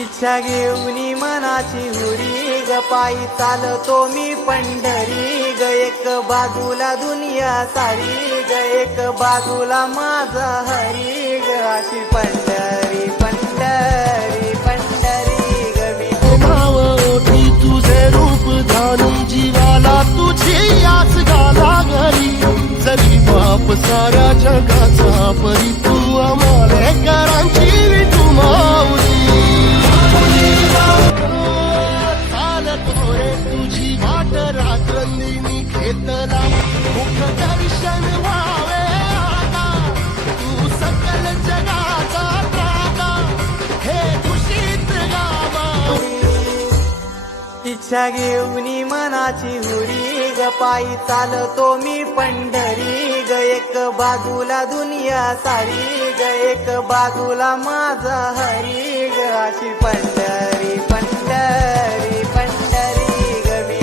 इच्छा घेऊन मनाची हुरी ग पायी चालतो मी पंढरी ग एक बाजूला दुनिया सारी ग एक बाजूला माझा हरी ग अशी पंढरी पंढरी पंढरी ग मी ओठी तुझे रूप धानी जीवाला तुझी आस गाला घरी जरी बाप साऱ्या जगाचा परी तू आम्हाला करांची विठू माऊली चालतो रे तुझी वाट रात्रंदिनी घेतला मुख दर्शन व्हावे आता तू सकल जगाचा त्राता हे दूषित गावा इच्छा घेऊन मनाची हुरी ग पायी चालतो मी पंढरी ग एक बाजूला दुनिया सारी ग एक बाजूला माझा हरी ग अशी पंढरी पंढरी पंढरी ग मी